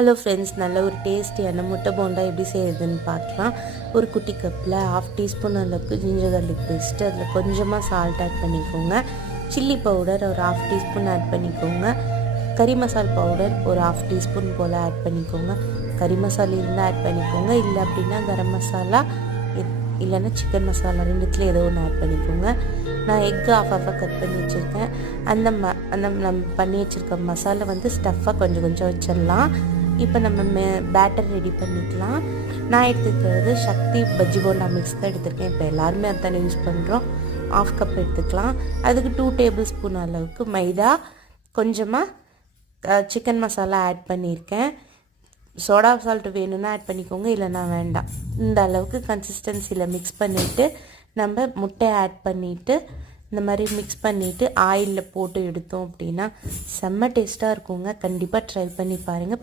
Hello friends, நல்ல ஒரு டேஸ்டியான முட்டை போண்டா எப்படி செய்கிறதுன்னு பார்க்கலாம். ஒரு குட்டி கப்பில் 1/2 டீஸ்பூன் அளவுக்கு ஜிஞ்சர் கார்லிக் பேஸ்ட்டு, அதில் கொஞ்சமாக சால்ட் ஆட் பண்ணிக்கோங்க. சில்லி பவுடர் ஒரு 1/2 டீஸ்பூன் ஆட் பண்ணிக்கோங்க. கறி மசால் பவுடர் ஒரு 1/2 டீஸ்பூன் போல் ஆட் பண்ணிக்கோங்க. கறி மசாலா இருந்தால் ஆட் பண்ணிக்கோங்க, இல்லை அப்படின்னா கரம் மசாலா இல்லைன்னா சிக்கன் மசாலா ரெண்டுத்துல ஏதோ ஒன்று ஆட் பண்ணிக்கோங்க. நான் எக்கு ஆஃபாக கட் பண்ணி வச்சுருக்கேன். அந்த நம்ம பண்ணி வச்சுருக்க மசாலா வந்து ஸ்டஃப்பாக கொஞ்சம் கொஞ்சம் வச்சிடலாம். இப்போ நம்ம பேட்டர் ரெடி பண்ணிக்கலாம். நான் எடுத்துக்கிறது சக்தி பஜ்ஜி போண்டா மிக்ஸ் தான் எடுத்துருக்கேன். இப்போ எல்லாருமே அதுதானே யூஸ் பண்ணுறோம். 1/2 கப் எடுத்துக்கலாம். அதுக்கு 2 டேபிள் ஸ்பூன் அளவுக்கு மைதா, கொஞ்சமாக சிக்கன் மசாலா ஆட் பண்ணியிருக்கேன். சோடா சால்ட்டு வேணும்னா ஆட் பண்ணிக்கோங்க, இல்லைன்னா வேண்டாம். இந்த அளவுக்கு கன்சிஸ்டன்சியில் மிக்ஸ் பண்ணிவிட்டு நம்ம முட்டையை ஆட் பண்ணிவிட்டு இந்த மாதிரி மிக்ஸ் பண்ணிவிட்டு ஆயிலில் போட்டு எடுத்தோம் அப்படின்னா செம்ம டேஸ்ட்டாக இருக்குங்க. கண்டிப்பாக ட்ரை பண்ணி பாருங்கள்.